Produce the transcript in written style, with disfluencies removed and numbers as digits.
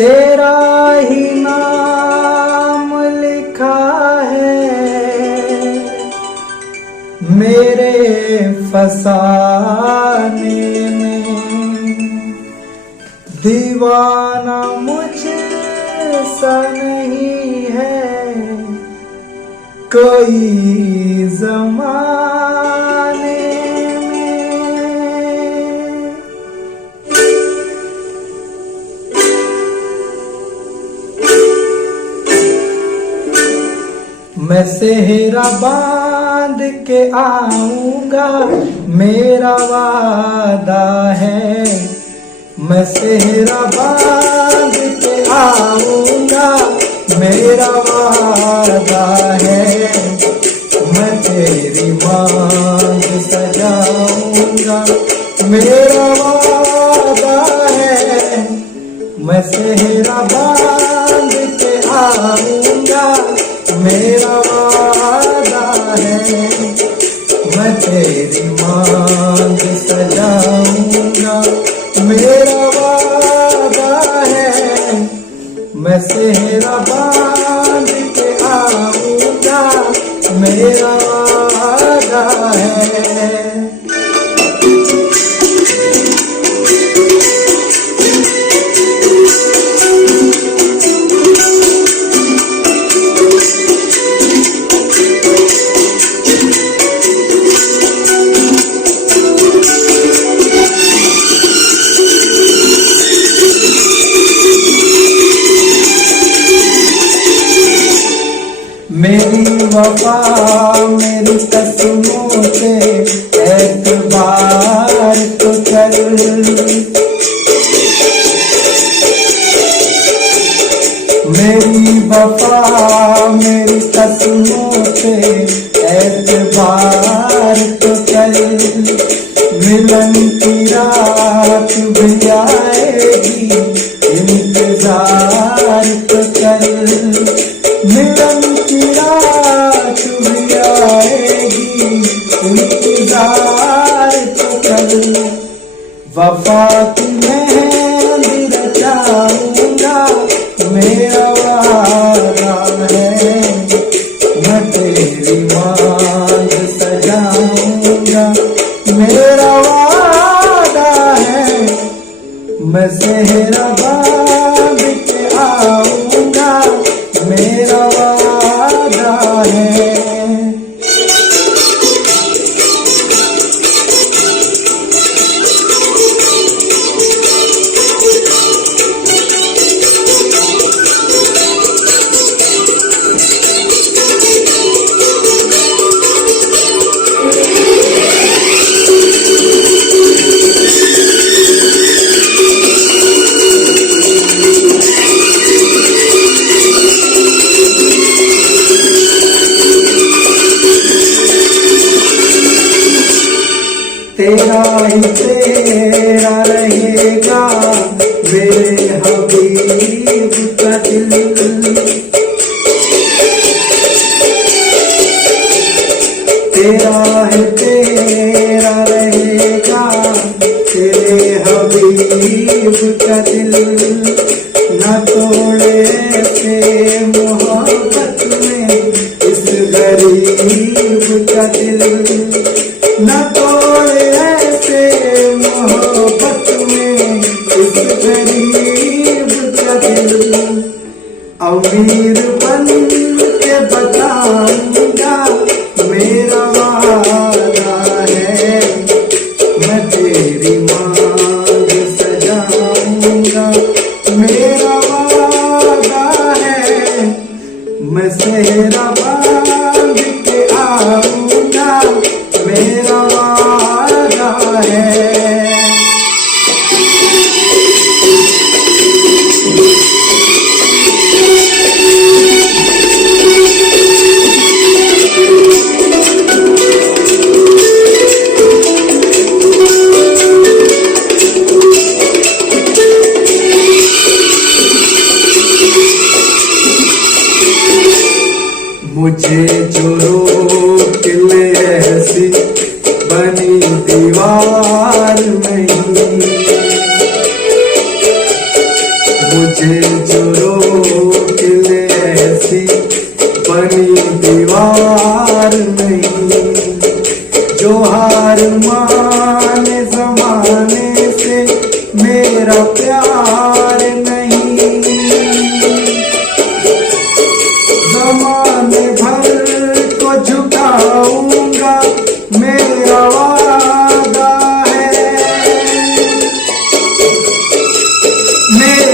तेरा ही नाम लिखा है मेरे फसाने में, दीवाना मुझसा नहीं है कोई ज़माने में। मैं सेहरा बांध के आऊंगा मेरा वादा है, मैं सेहरा बांध के आऊंगा मेरा वादा है, मैं तेरी मांग सजाऊंगा मेरा वादा है, मैं सेहरा बांध के आऊंगा मेरा वादा है, मैं तेरी मांग सजाऊंगा मेरा वादा है, मैं सेहरा बांध के आऊंगा मेरा वादा है। मेरी वफा मेरी कसमों से एतबार तो कर, मेरी वफा मेरी कसमों से एतबार तो कर, मिलन की रात भी आएगी इंतजार तो कर, मिलन की रात भी आएगी इंतजार तो कर, वफा की मेहंदी रचाऊंगा मेरा वादा है, मैं तेरी मांग सजाऊंगा मेरा वादा है, मैं सेहरा बांध के आऊंगा मेरा वादा है। तेरा ही तेरा रहेगा मेरे हबीब का दिल, तेरा ही तेरा रहेगा तेरे हबीब का दिल, न तोड़े से मोहब्बत में इस गरीब का दिल, न तोड़े ऐसे मोहब्बत में इस गरीब का दिल, अमीर बन के बताऊंगा मेरा वादा है, मैं तेरी मांग सजाऊंगा मेरा वादा है, मैं सेहरा बांध के आऊंगा मेरा वादा है। मुझे जो रोक ले ऐसी बनी दीवार नहीं, मुझे जो रोक ले ऐसी बनी दीवार नहीं, जो हार माने जमाने से मेरा प्यार नहीं। जमाने भर को झुकाऊंगा मेरा वादा है, मेरा